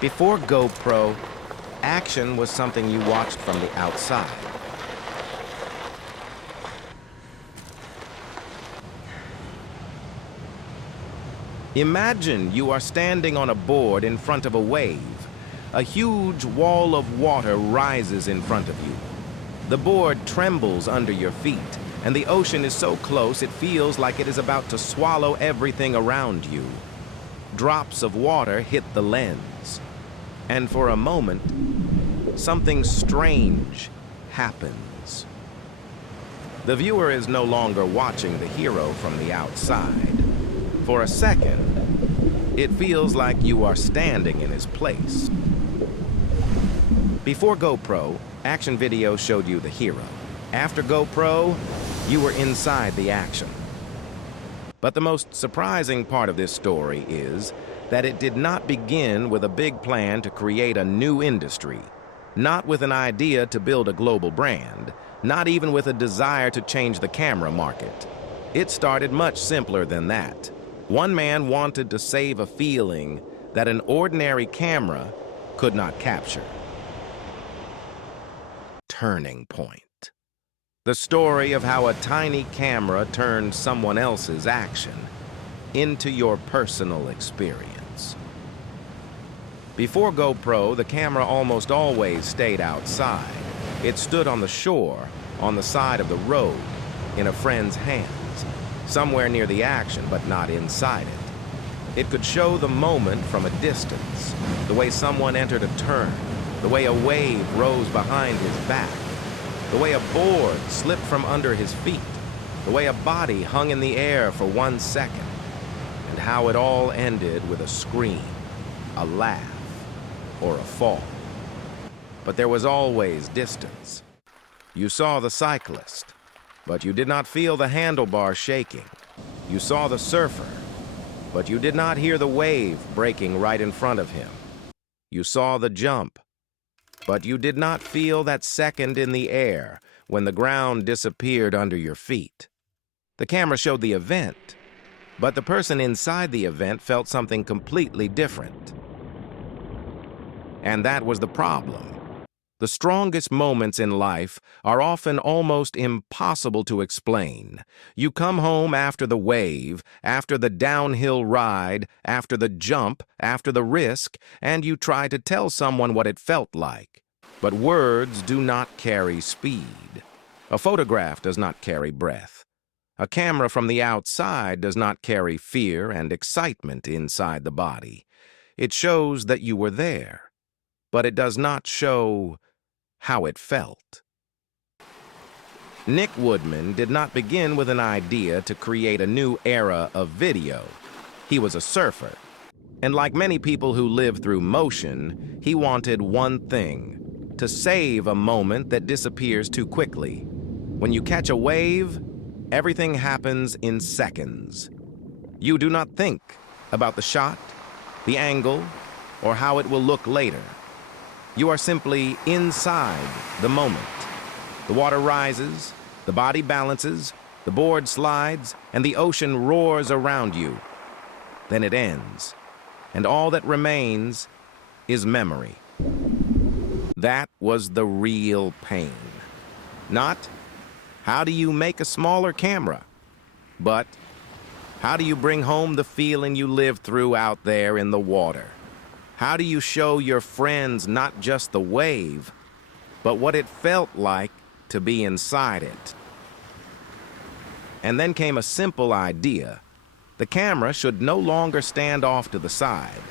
Before GoPro, action was something you watched from the outside. Imagine you are standing on a board in front of a wave. A huge wall of water rises in front of you. The board trembles under your feet, and the ocean is so close it feels like it is about to swallow everything around you. Drops of water hit the lens, and for a moment, something strange happens. The viewer is no longer watching the hero from the outside. For a second, it feels like you are standing in his place. Before GoPro, action video showed you the hero. After GoPro, you were inside the action. But the most surprising part of this story is that it did not begin with a big plan to create a new industry, not with an idea to build a global brand, not even with a desire to change the camera market. It started much simpler than that. One man wanted to save a feeling that an ordinary camera could not capture. Turning point. The story of how a tiny camera turned someone else's action into your personal experience. Before GoPro, the camera almost always stayed outside. It stood on the shore, on the side of the road, in a friend's hands, somewhere near the action, but not inside it. It could show the moment from a distance, the way someone entered a turn, the way a wave rose behind his back, the way a board slipped from under his feet, the way a body hung in the air for 1 second, and how it all ended with a scream, a laugh, or a fall. But there was always distance. You saw the cyclist, but you did not feel the handlebar shaking. You saw the surfer, but you did not hear the wave breaking right in front of him. You saw the jump, but you did not feel that second in the air when the ground disappeared under your feet. The camera showed the event, but the person inside the event felt something completely different. And that was the problem. The strongest moments in life are often almost impossible to explain. You come home after the wave, after the downhill ride, after the jump, after the risk, and you try to tell someone what it felt like. But words do not carry speed. A photograph does not carry breath. A camera from the outside does not carry fear and excitement inside the body. It shows that you were there, but it does not show how it felt. Nick Woodman did not begin with an idea to create a new era of video. He was a surfer, and like many people who live through motion, he wanted one thing: to save a moment that disappears too quickly. When you catch a wave, everything happens in seconds. You do not think about the shot, the angle, or how it will look later. You are simply inside the moment. The water rises, the body balances, the board slides, and the ocean roars around you. Then it ends, and all that remains is memory. That was the real pain. Not, how do you make a smaller camera? But, how do you bring home the feeling you lived through out there in the water? How do you show your friends not just the wave, but what it felt like to be inside it? And then came a simple idea. The camera should no longer stand off to the side.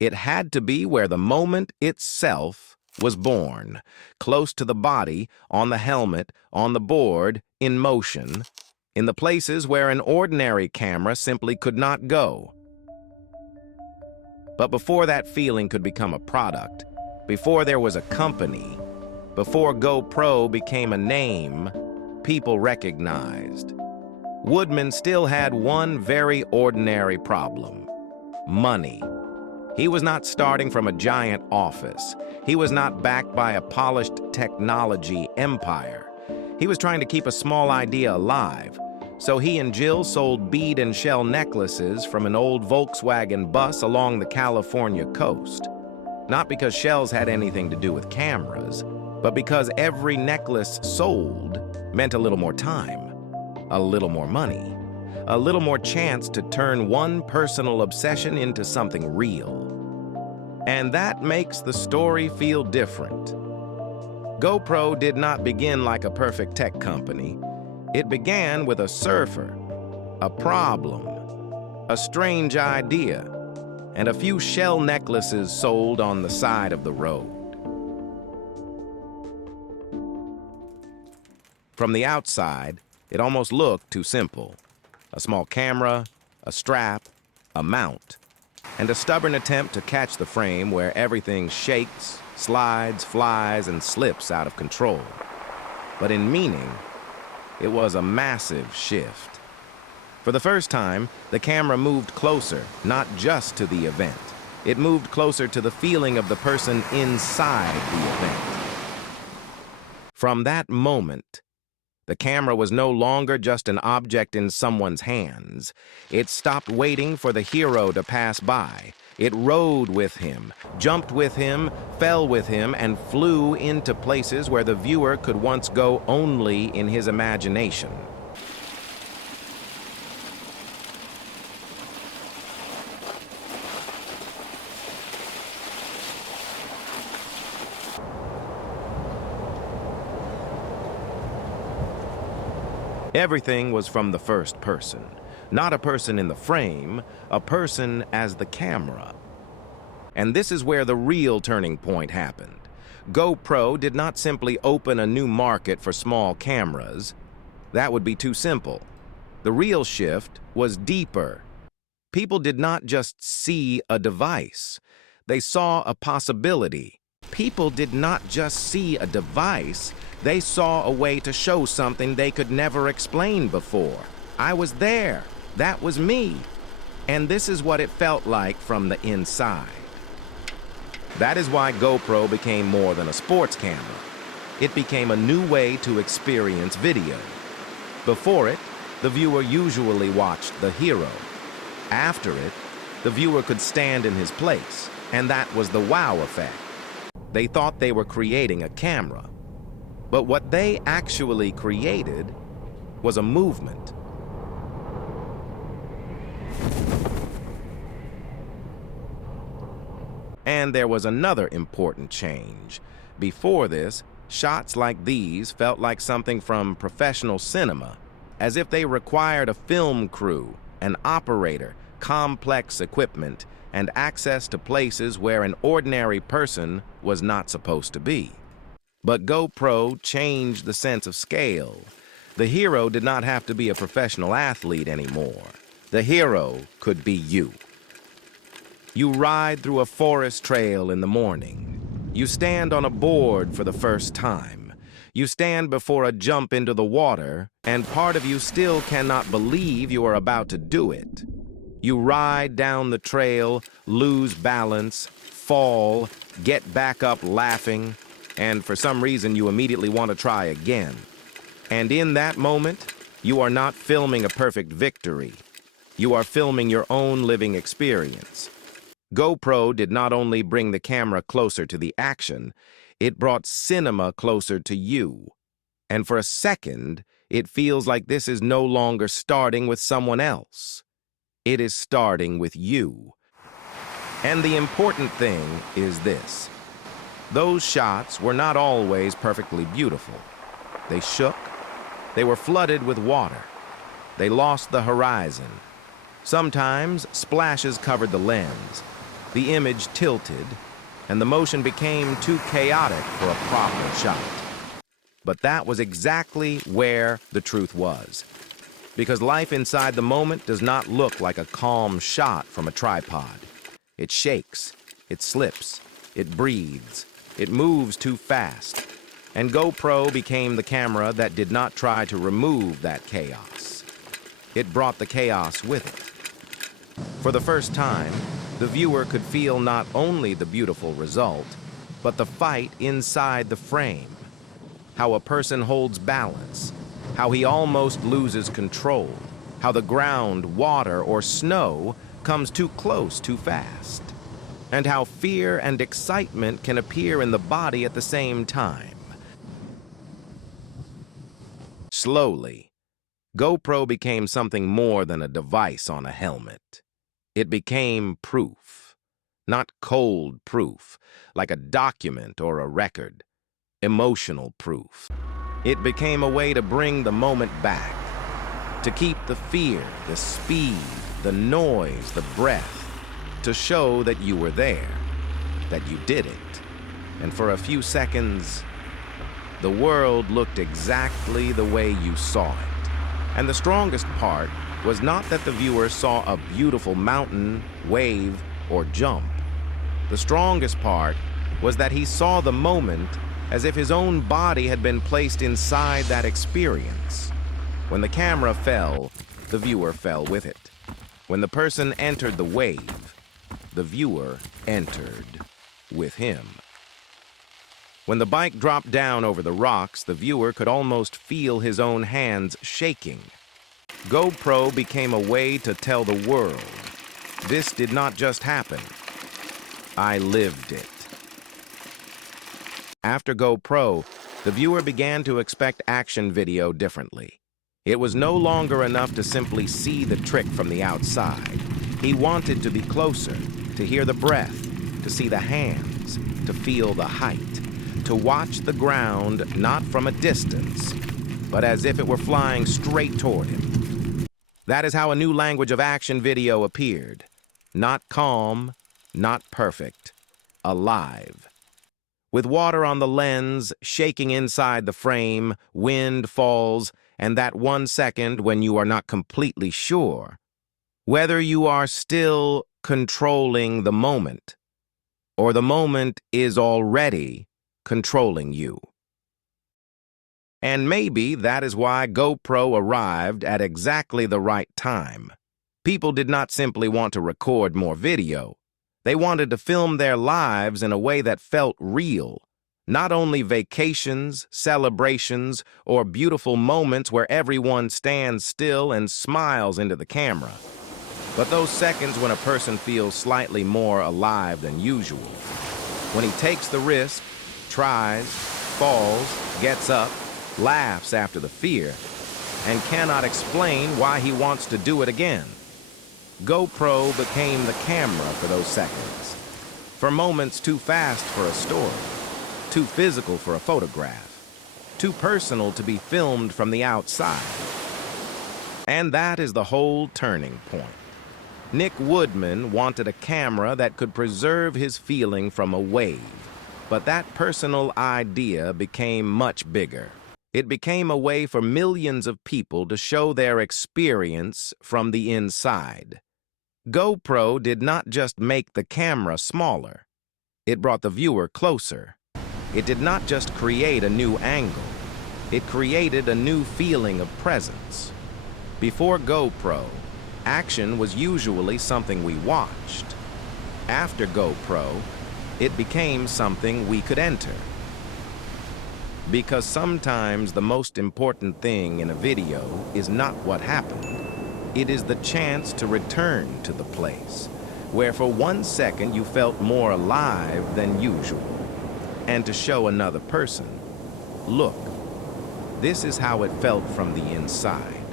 It had to be where the moment itself was born, close to the body, on the helmet, on the board, in motion, in the places where an ordinary camera simply could not go. But before that feeling could become a product, before there was a company, before GoPro became a name people recognized, Woodman still had one very ordinary problem: money. He was not starting from a giant office. He was not backed by a polished technology empire. He was trying to keep a small idea alive. So he and Jill sold bead and shell necklaces from an old Volkswagen bus along the California coast. Not because shells had anything to do with cameras, but because every necklace sold meant a little more time, a little more money, a little more chance to turn one personal obsession into something real. And that makes the story feel different. GoPro did not begin like a perfect tech company. It began with a surfer, a problem, a strange idea, and a few shell necklaces sold on the side of the road. From the outside, it almost looked too simple. A small camera, a strap, a mount, and a stubborn attempt to catch the frame where everything shakes, slides, flies, and slips out of control. But in meaning, it was a massive shift. For the first time, the camera moved closer, not just to the event. It moved closer to the feeling of the person inside the event. From that moment, the camera was no longer just an object in someone's hands. It stopped waiting for the hero to pass by. It rode with him, jumped with him, fell with him, and flew into places where the viewer could once go only in his imagination. Everything was from the first person. Not a person in the frame, a person as the camera. And this is where the real turning point happened. GoPro did not simply open a new market for small cameras. That would be too simple. The real shift was deeper. People did not just see a device. They saw a possibility. People did not just see a device. They saw a way to show something they could never explain before. I was there. That was me. And this is what it felt like from the inside. That is why GoPro became more than a sports camera. It became a new way to experience video. Before it, the viewer usually watched the hero. After it, the viewer could stand in his place, and that was the wow effect. They thought they were creating a camera. But what they actually created was a movement. And there was another important change. Before this, shots like these felt like something from professional cinema, as if they required a film crew, an operator, complex equipment, and access to places where an ordinary person was not supposed to be. But GoPro changed the sense of scale. The hero did not have to be a professional athlete anymore. The hero could be you. You ride through a forest trail in the morning. You stand on a board for the first time. You stand before a jump into the water, and part of you still cannot believe you are about to do it. You ride down the trail, lose balance, fall, get back up laughing, and for some reason you immediately want to try again. And in that moment, you are not filming a perfect victory. You are filming your own living experience. GoPro did not only bring the camera closer to the action, it brought cinema closer to you. And for a second, it feels like this is no longer starting with someone else. It is starting with you. And the important thing is this. Those shots were not always perfectly beautiful. They shook. They were flooded with water. They lost the horizon. Sometimes splashes covered the lens. The image tilted, and the motion became too chaotic for a proper shot. But that was exactly where the truth was. Because life inside the moment does not look like a calm shot from a tripod. It shakes, it slips, it breathes, it moves too fast. And GoPro became the camera that did not try to remove that chaos. It brought the chaos with it. For the first time, the viewer could feel not only the beautiful result, but the fight inside the frame. How a person holds balance, how he almost loses control, how the ground, water, or snow comes too close too fast. and how fear and excitement can appear in the body at the same time. Slowly, GoPro became something more than a device on a helmet. It became proof. Not cold proof, like a document or a record. Emotional proof. It became a way to bring the moment back, to keep the fear, the speed, the noise, the breath, to show that you were there, that you did it. And for a few seconds, the world looked exactly the way you saw it. And the strongest part was not that the viewer saw a beautiful mountain, wave, or jump. The strongest part was that he saw the moment as if his own body had been placed inside that experience. When the camera fell, the viewer fell with it. When the person entered the wave, the viewer entered with him. When the bike dropped down over the rocks, the viewer could almost feel his own hands shaking. GoPro became a way to tell the world, this did not just happen. I lived it. After GoPro, the viewer began to expect action video differently. It was no longer enough to simply see the trick from the outside. He wanted to be closer, to hear the breath, to see the hands, to feel the height, to watch the ground not from a distance, but as if it were flying straight toward him. That is how a new language of action video appeared. Not calm, not perfect, alive. With water on the lens, shaking inside the frame, wind falls, and that 1 second when you are not completely sure whether you are still controlling the moment or the moment is already controlling you. And maybe that is why GoPro arrived at exactly the right time. People did not simply want to record more video. They wanted to film their lives in a way that felt real. Not only vacations, celebrations, or beautiful moments where everyone stands still and smiles into the camera, but those seconds when a person feels slightly more alive than usual. When he takes the risk, tries, falls, gets up, laughs after the fear, and cannot explain why he wants to do it again. GoPro became the camera for those seconds, for moments too fast for a story, too physical for a photograph, too personal to be filmed from the outside. And that is the whole turning point. Nick Woodman wanted a camera that could preserve his feeling from a wave, but that personal idea became much bigger. It became a way for millions of people to show their experience from the inside. GoPro did not just make the camera smaller. It brought the viewer closer. It did not just create a new angle. It created a new feeling of presence. Before GoPro, action was usually something we watched. After GoPro, it became something we could enter. Because sometimes the most important thing in a video is not what happened. It is the chance to return to the place where for 1 second you felt more alive than usual, and to show another person, look, this is how it felt from the inside.